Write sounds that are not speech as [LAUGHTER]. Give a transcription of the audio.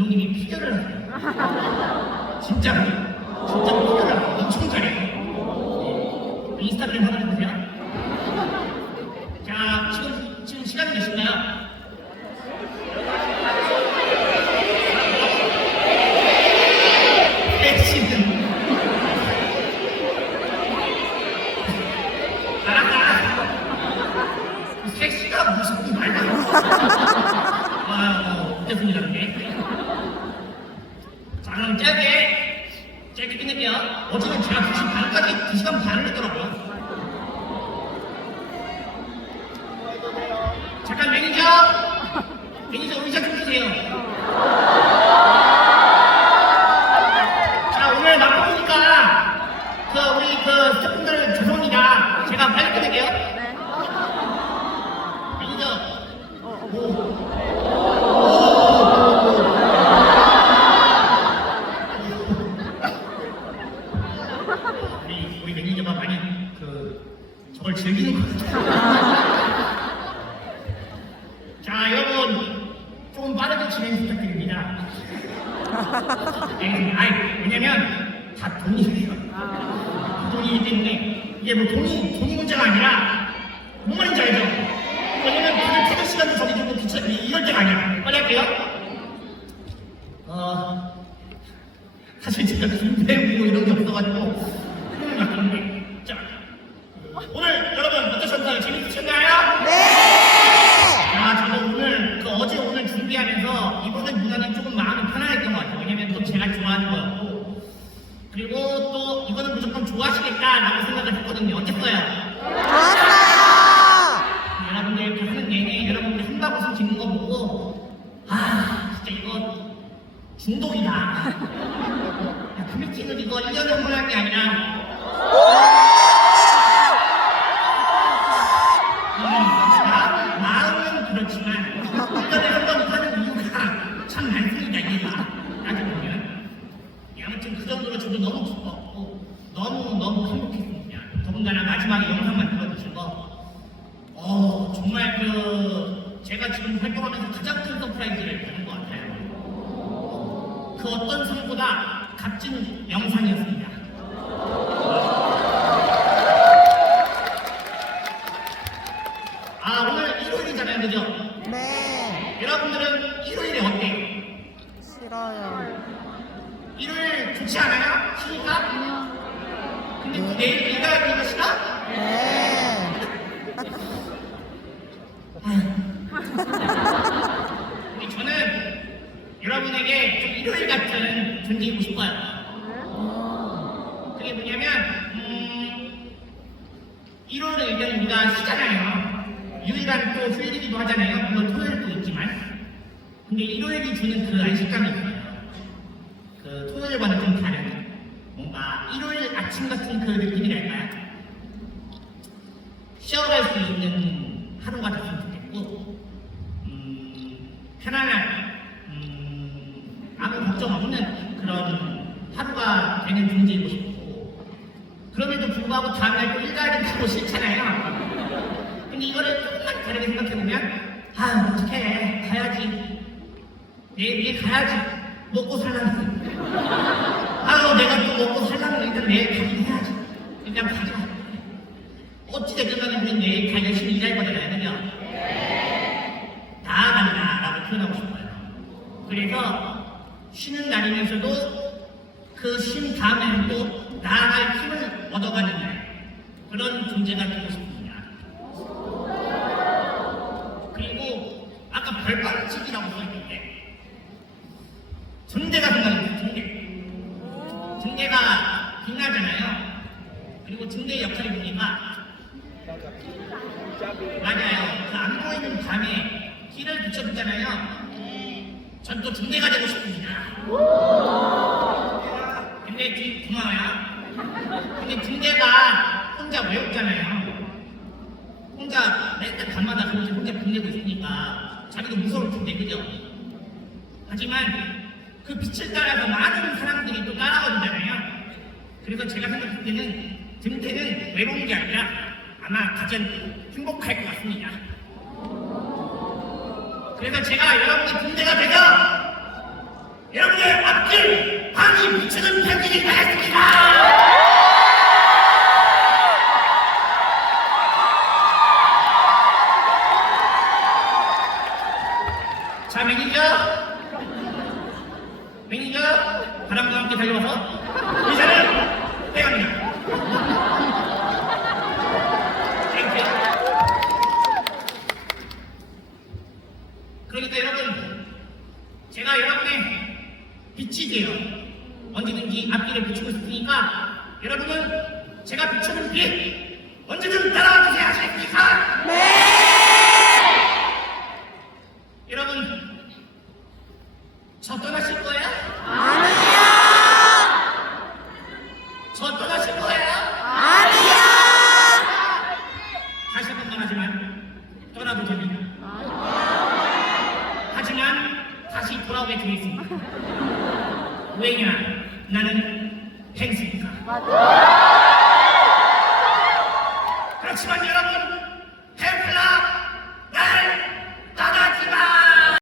감독님이 피겨를 하세요. 진짜로. 진짜로 피겨를 하세요. 엄청 잘해요. 네. 인스타그램 한번 해보세요. 자, 지금, 지금 시간이 몇 시인가요? 백신은 알았다. 섹시가 무슨 말이야? 아, 어쨌습니다, 근데. 자, 그럼 짧게, 짧게 끝낼게요. 어제는 제가 2시 반까지 2시간 반을 했더라고요. 잠깐 매니저! 매니저 의자 좀 주세요. 자, 오늘 막보니까 그, 우리 그 스태프분들 죄송합니다. 제가 빨리 끝낼게요. 네. 매니저. 어, 오. 우리 우리 매니저가 많이 그 저걸 즐기는 것 같아요. [LAUGHS] 자 여러분 좀 빠르게 진행 부탁드립니다. 네, 아이 왜냐면 다 돈이에요. 돈이기 때문에 이게 뭐 돈이 돈이 문제가 아니라 뭔 말인지 알죠? 왜냐면 그들 퇴근 시간도 좀 귀찮 이럴 때가 아니야. 빨리 할게요. 어. 사실 제가 준비해오고 이런 게 없어가지고 그런 것 같은데 자 오늘 여러분 어떠셨나요? 재밌으셨나요? 네. 아 저도 오늘 그 어제 오늘 준비하면서 이번에 문화는 조금 마음이 편안했던 것 같아요 왜냐면 또 제가 좋아하는 거였고 그리고 또 이거는 무조건 좋아하시겠다라고 생각을 했거든요. 어땠어요? 좋았어요. 여러분들 그 하는 내내 여러분들 한박 웃음 짓는 거 보고 아 진짜 이거 중독이다. 야, 그 미팅을 이거 1년에 한 번 할 게 아니라. 음, 마음, 마음은 그렇지만 1년에 한번 하는 이유가 참 많습니다 이해가. 따져보면 예, 아무튼 그 정도로 저도 너무 기뻤고 너무 너무 행복했습니다 더군다나 마지막에 영상만 들어주시고 어 정말 그 제가 지금 활동하면서 가장 큰 서프라이즈를 받은 것 같아요 그 어떤 상보다 값진 영상이었습니다 아 오늘 일요일이잖아요 그죠? 네. 여러분들은 일요일에 어때요? 싫어요. 일요일 좋지 않아요? 쉬니까? 근데 또 내일 일 가야 되니까 싫어? 네. [LAUGHS] 저는 여러분에게 좀 일요일 같은 존재이고 싶어요. 그게 뭐냐면, 음, 일요일은 일단 우리가 쉬잖아요. 유일한 또 휴일이기도 하잖아요. 물론 토요일도 있지만. 근데 일요일이 주는 그 안식감이 있어요. 그 토요일과는 좀 다른, 뭔가 일요일 아침 같은 그 느낌이랄까요? 쉬어갈 수 있는 하루가 됐으면 좋겠고, 음, 편안한, 음, 아무 걱정 없는 그런 하루가 되는 존재이고 싶고, 그럼에도 불구하고 다음날 또 일가를 하고 싫잖아요. 근데 이거를 조금만 다르게 생각해보면, 아, 어떡해. 가야지. 내일, 내일 가야지. 먹고 살라면. 아유, 내가 또 먹고 살라면 일단 내일 가긴 해야지. 일단 가자. 어찌됐든 간에 내일 다 열심히 일할 거잖아요. 그죠? 표현하고 싶어요. 그래서 쉬는 날이면서도 그 쉰 다음에는 또 나아갈 힘을 얻어가는 날. 그런 존재가 되고 싶습니다. 그리고 아까 별밤집이라고 써있는데 전대가 생각나요. 전대. 전대가 빛나잖아요. 그리고 등대의 역할이 뭡니까? 맞아요. 그 안 보이는 밤에 길을 비춰주잖아요. 전또 등대가 되고 싶습니다. 근데 뒤 고마워요. 근데 등대가 혼자 외롭잖아요. 혼자 맨날 밤마다 그렇게 혼자 빛내고 있으니까 자기도 무서울 텐데 그죠? 하지만 그 빛을 따라서 많은 사람들이 또 따라와 주잖아요. 그래서 제가 생각할 때는 등대는 외로운 게 아니라 아마 가장 행복할 것 같습니다. 그래서 제가 여러분의 등대가 되서 여러분의 앞길 방이 미치는 편들이 되겠습니다. 자, 매니저. 매니저, 바람과 함께 달려와서 의자를 빼갑니다. 땡큐. 그러니까 여러분, 제가 여러분의 빛이 되어 언제든지 앞길을 비추고 있으니까 여러분은 제가 비추는 빛 언제든 따라와 주세요. 아시겠습니까? 여러분, 저 떠나실 거예요? 아니야. 저 떠나실 거예요? 아니야. 다시 한 번 말하지만 떠나도 됩니다. 하지만 다시 돌아오게 되어 있습니다. 왜냐? 나는 펭수니까. 그렇지만 여러분,